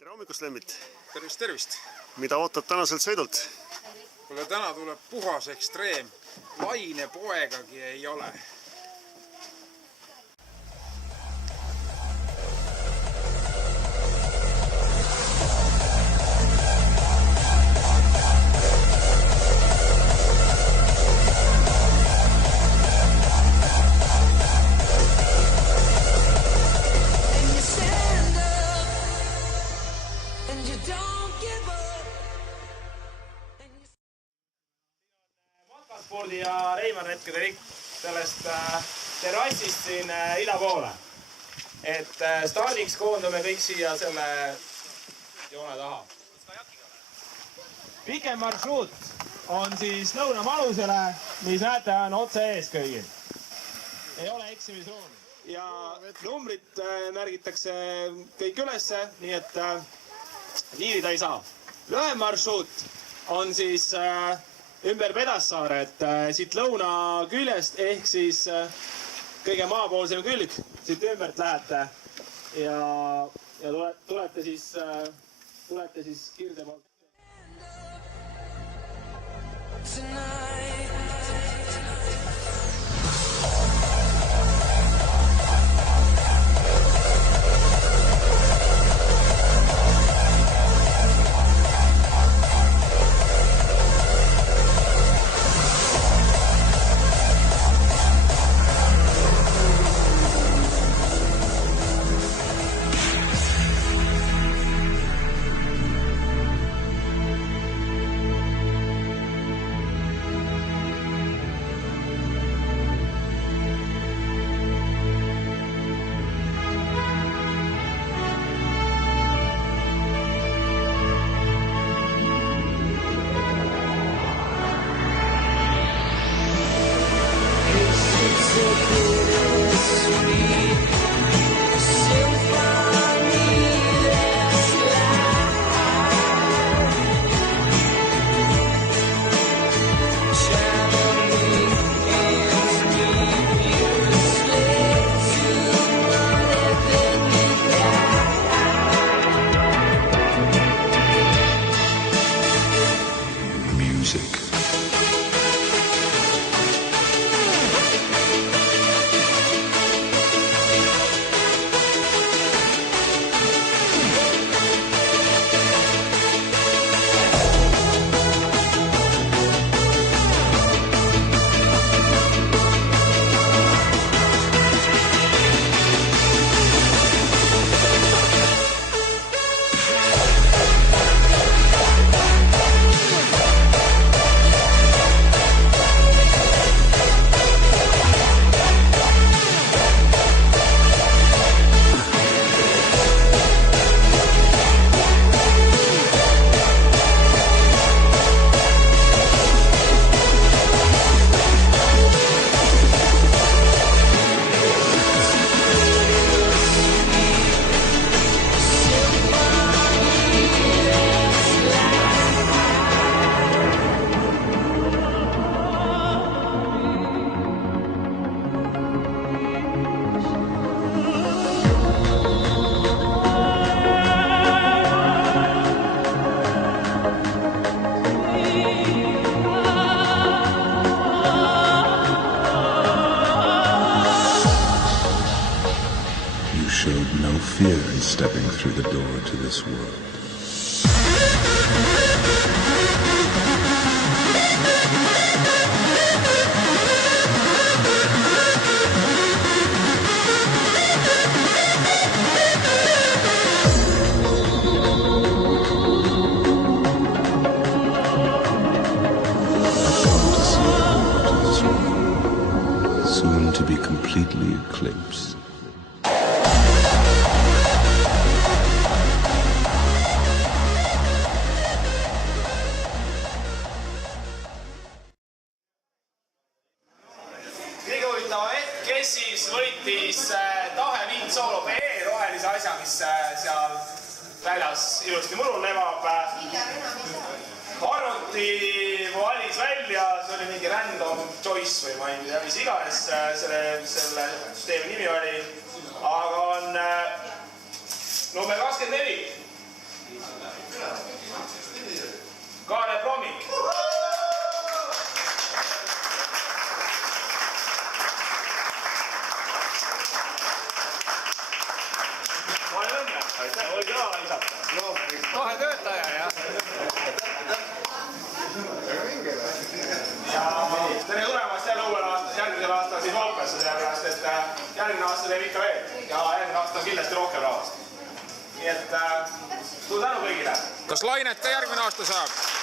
Tere hommikust, Lembit! Tervist! Mida ootad tänaselt sõidult? Kuule, täna tuleb puhas ekstreem. Laine poegagi ei ole. Spordi ja Reimann hetke sellest terrassist siin ida poole. Et stardiks koondume kõik siia selle joone taha. Pikem marsruut on siis lõunamalusele, mis näete on otse ees kõigil. Ei ole eksimisruumi. Ja numbrid märgitakse kõik ülesse, nii et viirida ei saa. Lühem marsruut on siis ümber Pedassaare, et siit lõuna küljest ehk siis kõige maapoolsem külg siit ümbert lähete ja tulete siis kirde poolt. Showed no fear in stepping through the door to this world. I've come to see the door to this world, soon to be completely eclipsed. Kes siis võitis Tahe Vindsoolo PE rohelise asja, mis seal väljas ilusti murul lebab. Arvuti valis välja, see oli mingi random choice või ma ei tea, mis iganes selle süsteemi nimi oli. Aga on number 24. aitäh. oli kõva visata. Vahetöötaja, jah. Ja tere tulemast jälle uuel aastal, järgmisel aastal siis Valkasse, sellepärast et järgmine aasta teeb ikka veel ja järgmine aasta on kindlasti rohkem rahvast. Nii et suur tänu kõigile. Kas Lainet ka järgmine aasta saab?